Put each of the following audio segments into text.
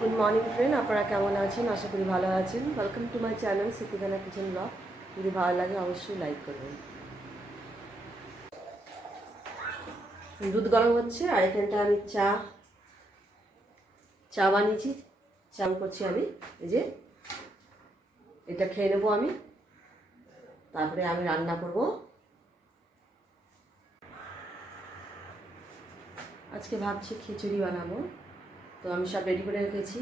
Good morning friend আপনারা কেমন আছেন? আশা করি ভালো আছেন। Welcome to my channel Siddiqana kitchen blog যদি ভালো লাগে, অবশ্যই লাইক করবেন। দুধ গরম হচ্ছে, আর এখানটা আমি চা চা বানিয়েছি। চা করছি আমি। এই যে, এটা খেয়ে নেব আমি। তারপরে আমি রান্না করব। আজকে ভাবছি খিচুড়ি বানাবো। তো আমি সব রেডি করে রেখেছি।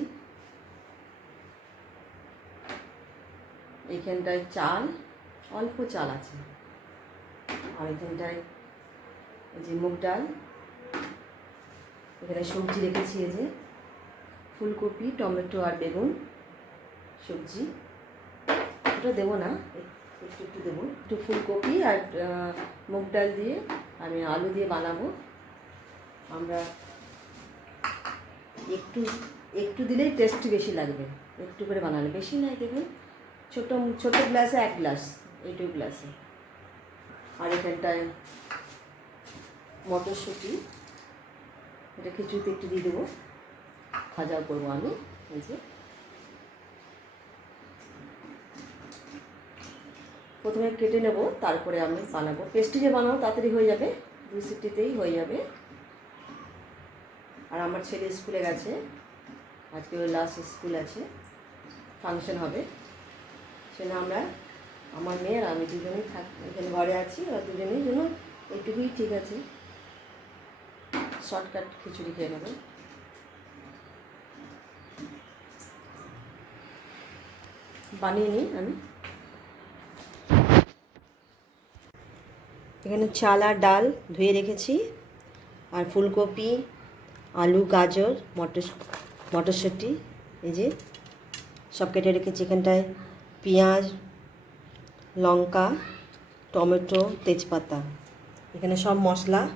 এইখানটায় চাল, অল্প চাল আছে। আর এখানটায় যে মুগ ডাল। এখানে সবজি রেখেছি এই যে ফুলকপি, টমেটো আর বেগুন সবজি। ওটা দেবো না, একটু একটু দেবো। একটু ফুলকপি আর মুগ ডাল দিয়ে আমি আলু দিয়ে বানাবো। আমরা একটু একটু দিলেই টেস্ট বেশি লাগবে। একটু করে বানালে। বেশি নাই দেবেন ছোটো ছোটো গ্লাসে এক গ্লাস এইটুকু গ্লাসে আর এখানটায় মটরশুঁটি, এটা খিচুড়িতে একটু দিয়ে দেবো। ভাজাও করব আমি, এই যে। প্রথমে কেটে নেব, তারপরে আমি বানাবো। পেস্টি যে বানাবো, তাড়াতাড়ি হয়ে যাবে, দুই সিটিতেই হয়ে যাবে। আর আমার ছেলে স্কুলে গেছে। আজকে ওই লাস্ট স্কুল আছে। ফাংশন হবে। সেজন্য আমরা, আমার মেয়ের আমি দুজনেই থাক, এখানে ঘরে আছি ওরা দুজনেই জন্য এইটুকুই ঠিক আছে। শর্টকাট খিচুড়ি খেয়ে নেবে। বানিয়ে নিই আমি। এখানে চাল আর ডাল ধুয়ে রেখেছি, আর ফুলকপি আলু, গাজর মটর মটরশুঁটি, এই যে সব কেটে রেখেছি এখানটায় পেঁয়াজ, লঙ্কা, টমেটো, তেজপাতা। এখানে সব মশলা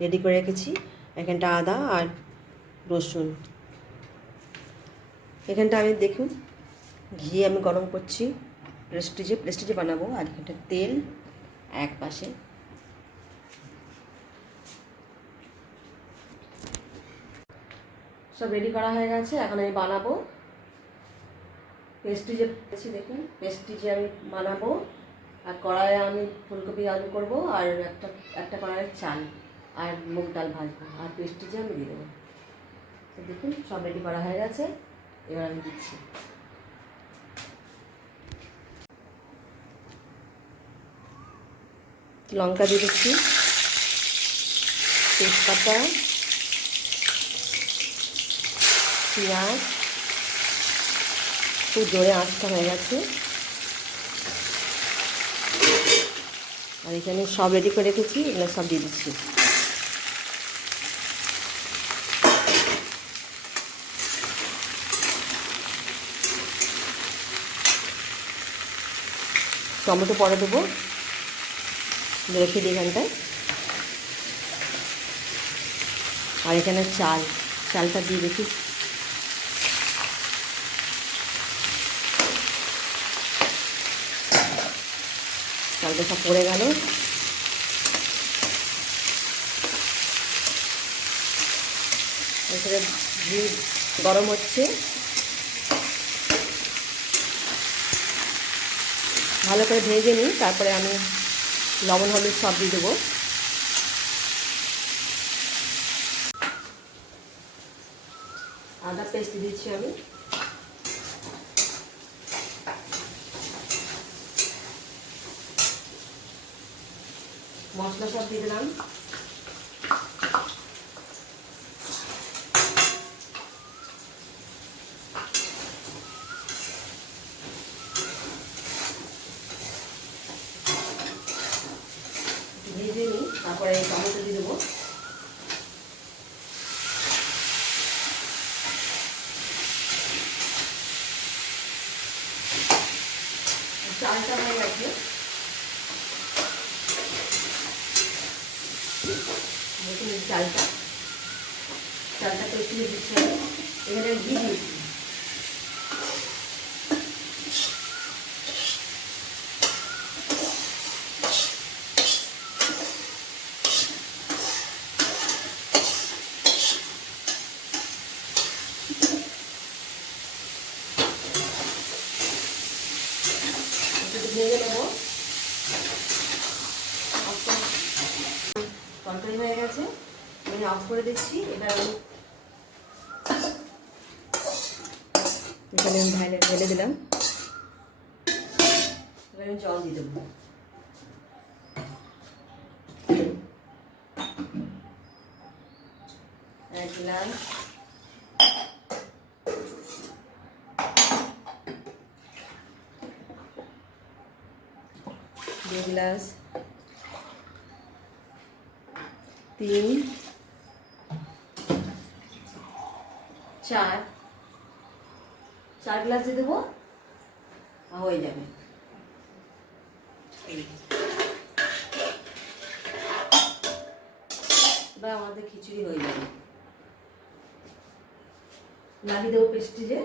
রেডি করে রেখেছি। এখানটা আদা আর রসুন। এখানটা আমি দেখুন, ঘি আমি গরম করছি। প্রেস্টিজে প্রেস্টিজে বানাবো। আর এখানটা তেল এক পাশে। সব রেডি করা হয়ে গেছে, এখন আমি বানাবো। পেস্ট্রি যে পেয়েছি, দেখুন পেস্ট্রি যে আমি বানাবো, আর কড়াইয়ে আমি ফুলকপি আলু করব, আর একটা একটা কড়াইয়ে চাল, আর মুগ ডাল ভাজবো, আর পেস্ট্রি যে আমি দিয়ে দেবো। তো দেখুন, সব রেডি করা হয়ে গেছে, এবার আমি দিচ্ছি। লঙ্কা দিয়ে দিচ্ছি, তেজপাতা পেঁয়াজ। খুব জোরে আঁচটা হয়ে গেছে। আর এখানে সব রেডি করে রেখেছি, এগুলো সব দিয়ে দিচ্ছি। টমেটো পরে দেবো। রেখে দিই এখানটায়। আর এখানে চাল, চালটা দিয়ে দেখি চালটা সব পড়ে গেল। এখানে ঘি গরম হচ্ছে। ভালো করে ভেজে নিই, তারপরে আমি লবণ, হলুদ সব দিয়ে দেবো। আদা পেস্ট দিচ্ছি আমি। মশলা সব দিয়ে দিলাম। ভেজে নিই তারপরে দিয়ে দেবো। চালটা হয়ে গেছে। দিয়েছি চালটা। চালটা কষিয়ে দিচ্ছি এখানে ঘি দিয়েছি। নেব। তরকারি হয়ে গেছে। আমি অফ করে দিচ্ছি। এবার আমি এখানে আমি ঢালে দিলাম। এবার আমি জল দিয়ে দেবো। এক গ্লাস। দু গ্লাস। তিন, চার। চার গ্লাস দিয়ে দেবো হয়ে যাবে। এবার আমাদের খিচুড়ি হয়ে যাবে। লাগিয়ে দেবো পেস্টিজে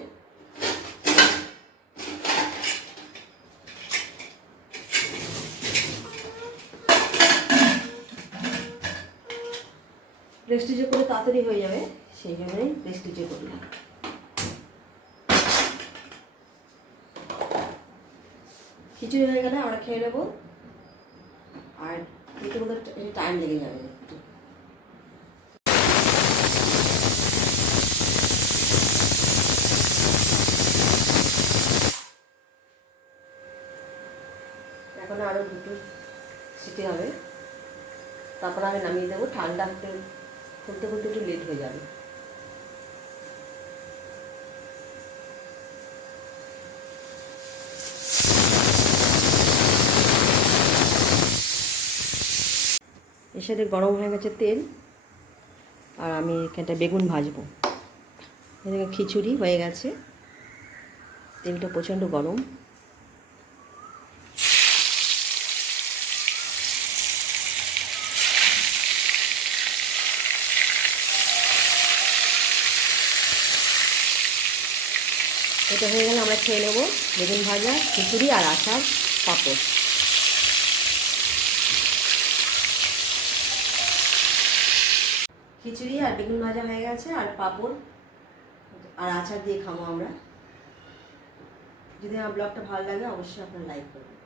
প্রেস্টিজে করে তাড়াতাড়ি হয়ে যাবে, সেই জন্যই প্রেস্টিজে করলাম খিচুড়ি হয়ে গেলে আমরা খেয়ে নেব। আর এতে মধ্যে টাইম লেগে যাবে একটু। এখন আরও দুটো সিটি হবে। তারপর আমি নামিয়ে দেবো। ঠান্ডা হতে খুলতে করতে একটু লেট হয়ে যাবে। এর সাথে গরম হয়ে গেছে তেল, আর আমি এখানটা বেগুন ভাজবো। খিচুড়ি হয়ে গেছে, তেলটা প্রচণ্ড গরম। এটা হয়ে গেলে আমরা খেয়ে নেব বেগুন ভাজা, খিচুড়ি আর আচার, পাঁপড়। খিচুড়ি আর বেগুন ভাজা হয়ে গেছে আর পাঁপড় আর আচার দিয়ে খাব আমরা। যদি আমার ব্লগটা ভালো লাগে, অবশ্যই আপনার লাইক করবেন।